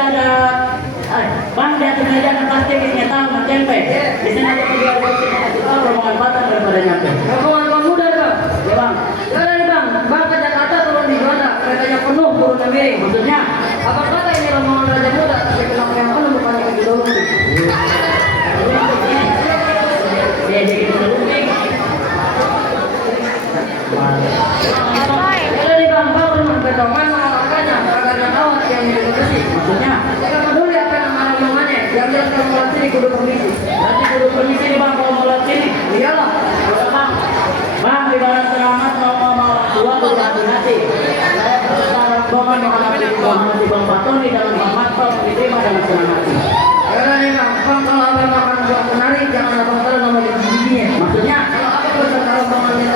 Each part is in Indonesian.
meja ada bang di atas meja ada plastik isinya tahu dan tempe. Di sini ada penjual roti kasih tahu rombongan Batak daripada nyampe. Rombongan pemuda bang. Ya bang. Jalan nih bang. Bang ke Jakarta turun di Juanda. Keretanya penuh turun ke miring. Maksudnya? Apa kata ini rombongan Raja Muda? Tapi kenapa yang penuh bukannya ke dulu? Dia jadi dulu nih. Jalan nih bang. Bang rumah betongan makanya agarnya awat yang dibersih. Maksudnya? Jangan peduli apa nama rombongannya. Yang jelas kalau mau sini kudu permisi. Nanti kudu permisi nih bang kalau mau lewat sini. Iyalah. Udah bang. Bang di barang keramat mau dua kudu hati-hati. Saya berusaha rombongan menghormati bang Patoni dalam bang Matpal diterima dengan senang hati. Jalan nih bang. Bang kalau abang makan buah kenari jangan abang taruh nama giginya. Maksudnya? Kalau abang beserta rombongannya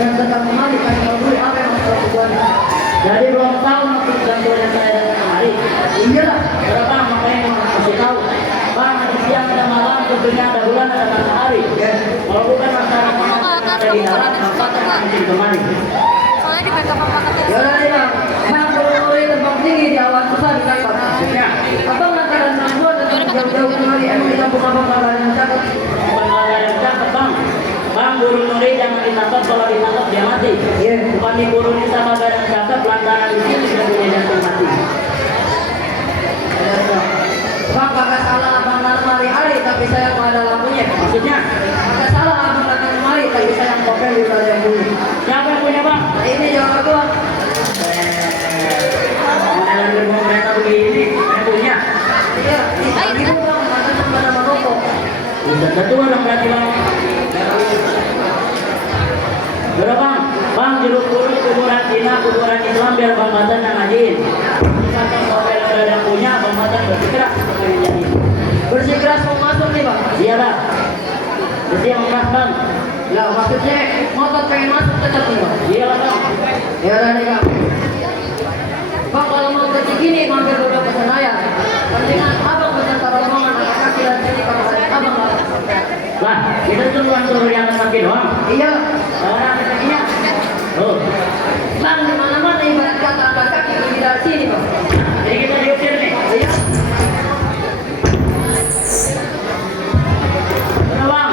dan tetap kembali kan kalau dulu apa yang harus dilakukan? Jadi belum tahu maksud gangguannya saya datang kemari. Iyalah. Udah bang makanya mau kasih tahu. Bang ada siang ada malam tentunya ada bulan ada matahari. Kalau bukan masalah ada di dalam maka akan kemari. Soalnya di backup sama kata Jalan nih bang. Bang berumur terbang tinggi di awan besar di kantor. Maksudnya? Abang lantaran membuat dan jauh-jauh kemari emang di kampung abang kalau yang cakep. Bukan ada yang cakep bang. Bang burung nuri jangan ditangkap kalau ditangkap dia mati. Iya. Bukan diburu di sama badan cakep lantaran di sini sudah punya jantung mati. Bang kagak salah abang nanam hari-hari tapi saya mau ada lampunya. Maksudnya? Kagak salah abang nanam kemari tapi saya yang kopel di udah yang dulu. Siapa yang punya bang? Nah, ini jawab gua. Modelan gerbong kereta begini yang punya. Iya. Ini bang kagak sama nama rokok. Udah ketua dong berarti bang. Udah bang, bang jeruk purut kuburan Cina, kuburan Islam biar bang Matan yang ngajiin. Misalkan kalau ada yang punya, bang Matan bersikeras sekali jadi. Bersikeras mau masuk nih bang. Iya bang. Jadi yang keras bang. Lah maksudnya motor pengen masuk tetap nih bang. Iya lah bang. Ya udah nih bang. Bang kalau mau ke Cikini mampir dulu ke Senayan. Pentingan abang beserta rombongan anak kaki dan sini kalau abang nggak sampai. Lah, kita tuh suruh yang kaki doang. Iya. Orang kakinya. Oh, Bang di mana-mana ibarat kata anak kaki ini dari sini bang. jadi kita diusir nih. Iya. Udah bang,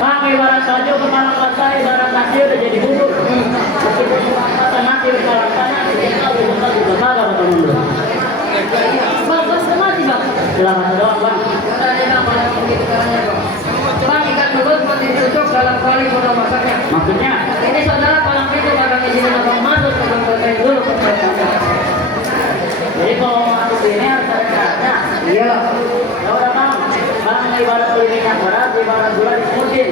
bang ibarat baju kepala basah, ibarat nasi udah jadi bubur. Meskipun kata nasi di dalam tanah, kita udah juga kagak kata mundur. Bang kan mati bang. Silakan doang bang. Ya udah nih bang kalau begitu caranya bang. Bang ikan belut mati ditutup dalam kali foto masaknya. Maksudnya? Ini saudara palang pintu kagak izinin abang masuk abang selesai dulu persyaratannya. Jadi kalau mau masuk ini harus ada syaratnya. Iya. Ya udah bang, bang ibarat beli minyak beras, ibarat gula disebutin.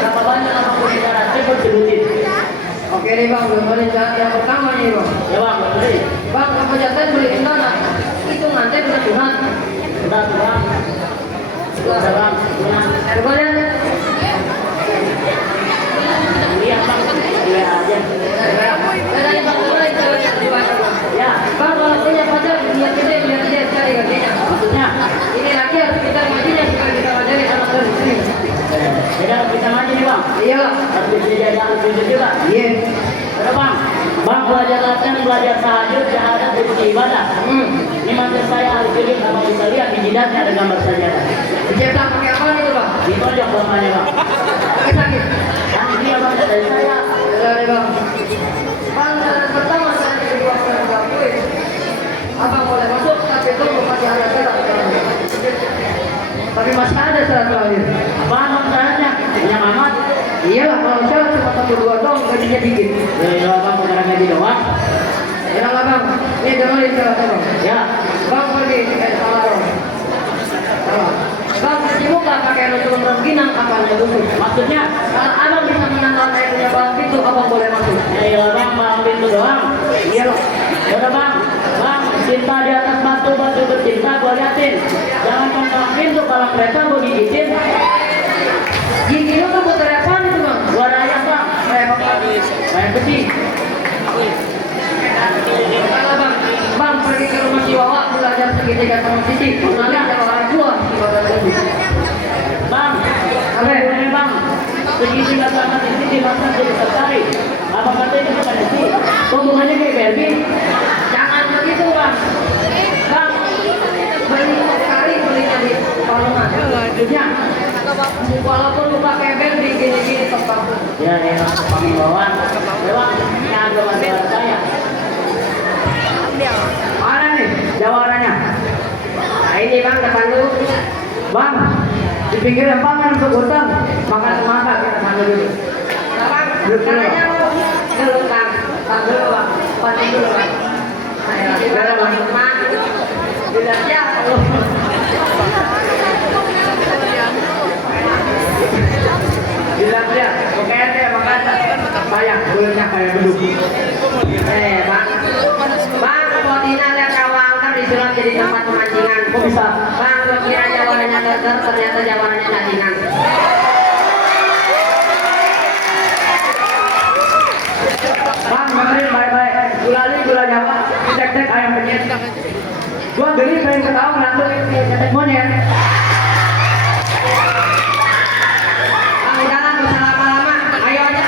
Berapa banyak abang beli syarat sebut sebutin. Oke nih bang, belum beli syarat yang pertama nih bang. Ya bang, beli. Bang apa jantan beliin tanah? Itu nanti udah Tuhan. Udah tuh bang. Udah bang, pulang. Coba lihat. Lihat bang, lihat aja. Dari bang mulai caranya dibaca bang. Ya, Bang kalau punya pacar lihat dia cari kakinya. maksudnya? Ini laki harus kita ngajinya supaya kita ngajari anak dari sini. Jadi kita maju nih bang. Iya. Harus bisa jadi harus jujur juga. Iya. Udah bang, bang belajar latihan, belajar tahajud, syahadat, bukti ibadah. Ini mantan saya harus jujur, abang bisa lihat di jidatnya ada gambar sajadah. Dicetak pakai apa nih bang? Ditonjok bapaknya bang. Pakai sakit. Yang ini abang dari saya. Dari bang. Bang syarat pertama saya kedua saya bakui. Abang boleh masuk tapi tunggu masih ada syarat. Tapi masih ada syarat terakhir. Apaan bang syaratnya? Yang amat. Iya lah kalau syarat cuma 1 2 doang gajinya dikit. Ya bang bukan gaji doang. Ya lah bang. Ini dengerin syaratnya bang. Ya. Bang pergi salah dong. Salah. Bang cuci muka pakai nutun rengginang apanya dulu. Maksudnya? Kalau abang bisa menangkal saya punya palang pintu abang boleh masuk. Ya bang malam pintu doang. Iya loh. Ya udah bang, bang cinta di atas batu batu bercinta gua liatin. Jangan palang pintu palang kereta gua gigitin. Gigi lu kan putar apaan itu bang? Gua raya bang. Kayak apa? Main besi. Salah bang. Bang pergi ke rumah si Wawa belajar segitiga sama Siti. Nanti ada orang tua di kota Bandung. Bang, Apa? boleh bang. Segitiga sama sisi dimasak jadi sekali. Apa kata itu bukan sih? Hubungannya kayak Barbie. Jangan begitu bang. Bang, Ya, ya, pembawaan. Lewat ini agama saya. Mana nih jawabannya? Nah ini bang depan lu. Bang, di pinggir lapangan untuk utang. Makan semangka kita sambil dulu. Nah, bang, Duduk dulu. caranya lu dulu bang. Bang dulu bang. Pancing dulu bang. Nah, gimana bang? Bang, tidak ya. Bilang dia, oke deh makan. Bayang, kulitnya kayak beduk. Bang. Bang, kemudian ada kawang kan disulap jadi tempat pemancingan. Kok bisa? Bang, lu kira jawabannya burger, ternyata jawabannya cacingan. Bang, dengerin baik-baik. Gula Jawa, cek-cek ayam penyet. Gua geli pengen ketawa ngantuk cek monyet. Bang, udahlah, gak usah lama-lama. Ayo aja.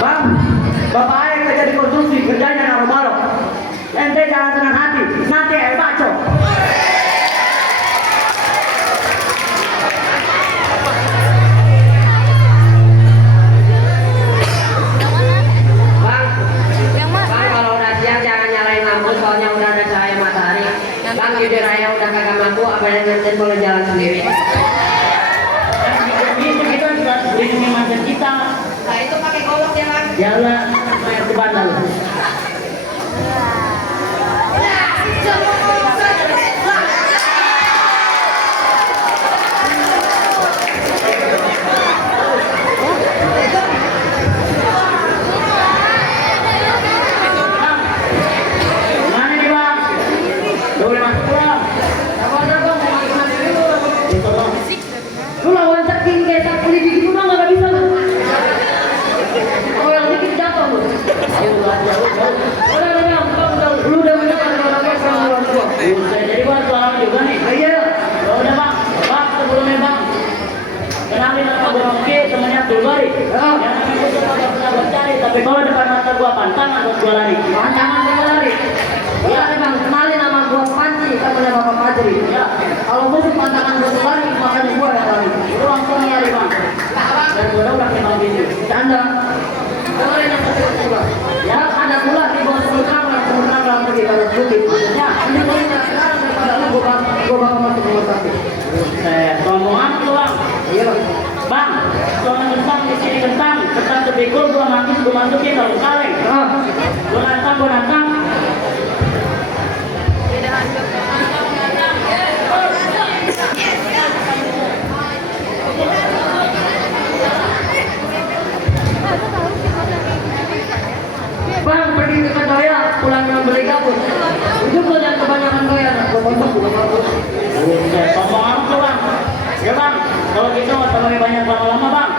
Bang, bapak ayah kerja di konstruksi, kerjanya naruh balok. Ente jangan senang hati, nanti ayah bacok. Bang, Yang mana? Bang, kalau udah siang jangan nyalain lampu soalnya udah ada cahaya matahari. Bang, jujur aja udah kagak mampu apa yang nanti boleh jalan sendiri. Itu kita juga lindungi mantan kita. Nah itu pakai golok ya bang. Jangan main ke bandal. Mana nih bang? Boleh masuk pulang. Sabar bang, mau mati dulu. Itu bang. Lu lawan saking kayak tak beli gigi guna nggak bisa lu. Oh yang dikit jatuh lu. Lu udah bener kan orangnya orang tua. Jadi buat orang juga nih. Iya. Ya udah bang, bang sebelumnya bang. Kenalin nama gua Mungki, temennya Abdul Bari. Oh. Yang namanya gua cuma pernah buat cari, tapi kalau depan mata gua pantangan buat gua lari. Pantangan gua lari. Iya bang, kenalin nama gua Panci, temennya Bapak Fajri. Ya, Kalau musuh pantangan gua lari, makanya gua yang lari. lu langsung lari bang. Dan gua udah kenal gitu. Canda. Dengerin yang kedua. Ya ada pula di bawah sultan dalam pergi pada bukit. Ya, ini boleh sekarang daripada lu gua bakal masuk rumah sakit. Sombongan lu bang. Iya bang. Bang, soalnya kentang di sini kentang sepikul gua masukin dalam kaleng. Ah, Gua nantang. bang pergi ke Kedaya, pulang beli gabus. Itu gua jangan kebanyakan gaya, gua masuk gua bagus. Sombongan lu bang. Ya bang, kalau gitu nggak terlalu banyak lama-lama bang.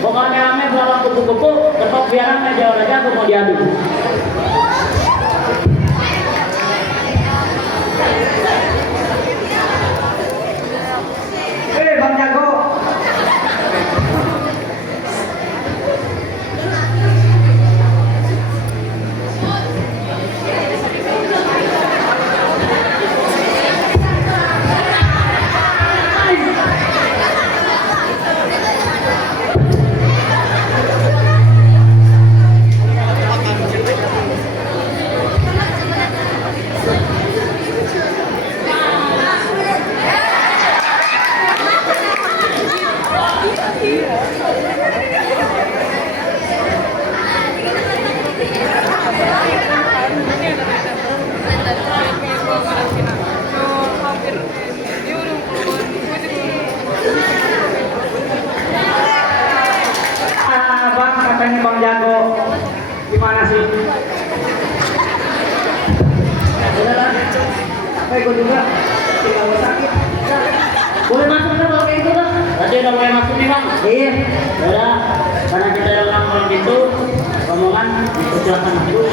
Pokoknya rame bawa kupu-kupu, ketok biaran aja aja aku mau diadu. Bang Jago. Katanya Bang Jago, gimana sih? Gue juga. Tidak mau sakit. Boleh masuk kan kalau kayak gitu kan? Tadi udah mulai masuk nih bang. Iya. Ya udah, karena kita yang ngomong gitu, omongan dipersilakan dulu.